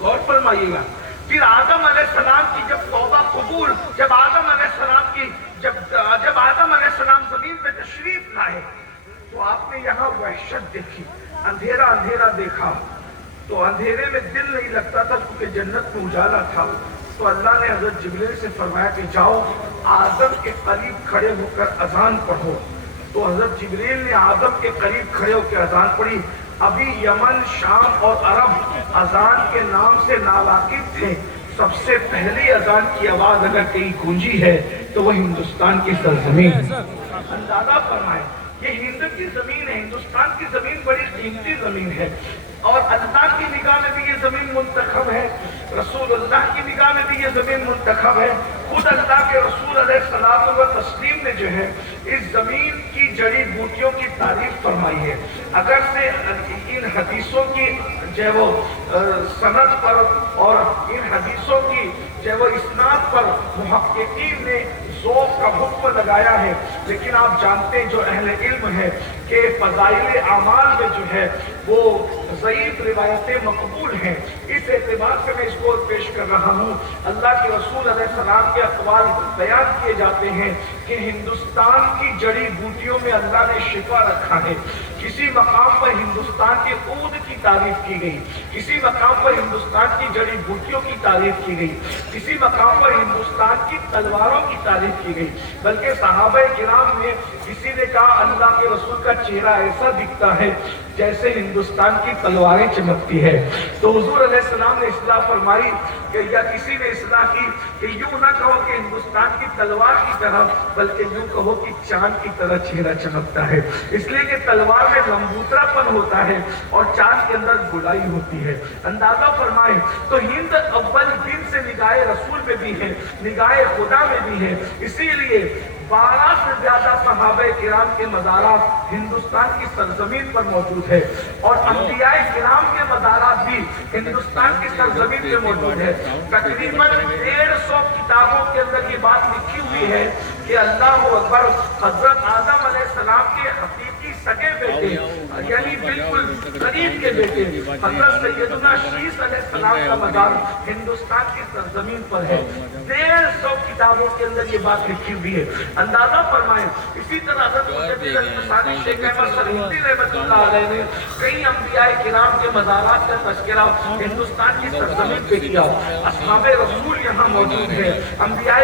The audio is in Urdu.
غور فرمائیے گا. پھر آدم علیہ السلام کی جب توبہ قبول، جب آدم علیہ السلام کی جب آدم علیہ السلام زمین پہ تشریف لائے تو آپ نے یہاں وحشت دیکھی، اندھیرا اندھیرا دیکھا. تو اندھیرے میں دل نہیں لگتا تھا کیونکہ جنت میں اجالا تھا. تو اللہ نے حضرت جبریل سے فرمایا کہ جاؤ آدم کے قریب کھڑے ہو کر اذان پڑھو. تو حضرت جبریل نے آدم کے قریب کھڑے ہو کے اذان پڑھی. ابھی یمن، شام اور عرب اذان کے نام سے ناواقف تھے. سب سے پہلی اذان کی آواز اگر کہیں گونجی ہے تو وہ ہندوستان کی سرزمین. اندازہ فرمائیں، یہ ہند کی زمین ہے، ہندوستان کی زمین بڑی قیمتی زمین ہے، اور اللہ کی نگاہ میں بھی یہ زمین منتخب ہے، رسول اللہ کی نگاہ میں بھی یہ زمین منتخب ہے. خود اللہ کے رسول علیہ السلام و تسلیم نے جو ہے اس زمین کی جڑی بوٹیوں کی تعریف فرمائی ہے. اگر سے ان حدیثوں کی جو ہے وہ سند پر اور ان حدیثوں کی جو ہے وہ اسناد پر محققین نے ذوق کا حکم لگایا ہے، لیکن آپ جانتے ہیں جو اہل علم ہے کہ فضائل اعمال میں جو ہے وہ ضعیف روایتیں مقبول ہیں. اس اعتبار سے میں اس کو پیش کر رہا ہوں. اللہ کے رسول علیہ السلام کے اقوال بیان کیے جاتے ہیں کہ ہندوستان کی جڑی بوٹیوں میں اللہ نے شفا رکھا ہے. کسی مقام پر ہندوستان کے عود کی تعریف کی گئی، کسی مقام پر ہندوستان کی جڑی بوٹیوں کی تعریف کی گئی، کسی مقام پر ہندوستان کی تلواروں کی تعریف کی گئی. بلکہ صحابہ کرام میں کسی نے کہا اللہ کے رسول کا چہرہ ایسا دکھتا ہے جیسے ہندوستان کی تلواریں چمکتی ہے. تو حضور علیہ السلام نے اصلاح فرمائی کہ یا کسی نے اصلاح کی کہ یوں نہ کہو کہ ہندوستان کی تلوار کی طرح، بلکہ یوں کہو کہ چاند کی طرح چہرہ چمکتا ہے. اس لیے کہ تلوار میں لمبوترا پن ہوتا ہے اور چاند کے اندر گلائی ہوتی ہے. اندازہ فرمائیں تو ہند اول دن سے نگاہ رسول میں بھی ہے، نگاہ خدا میں بھی ہے. اسی لیے 12 سے زیادہ صحابہ کرام کے مزارات ہندوستان کی سرزمین پر موجود ہے، اور انبیاء کرام کے مزارات بھی ہندوستان کی سرزمین پہ موجود ہے. تقریباً 150 کتابوں کے اندر یہ بات لکھی ہوئی ہے کہ اللہ اکبر، حضرت آدم علیہ السلام کے حقیقی سگے بیٹے یعنی بالکل قریب کے بیٹے حضرت سیدنا شیس علیہ السلام کا مزار ہندوستان کی سرزمین پر ہے. 150 کتابوں کے اندر یہ بات لکھی ہوئی ہے. اندازہ فرمائیں. اسی طرح حضرت مجدد الفسانی شیخ احمد سرہندی رحمۃ اللہ علیہ نے کئی انبیاء کرام کے مزارات کا تذکرہ ہندوستان کی سرزمین پہ کیا. اصحاب رسول یہاں موجود ہیں، انبیاء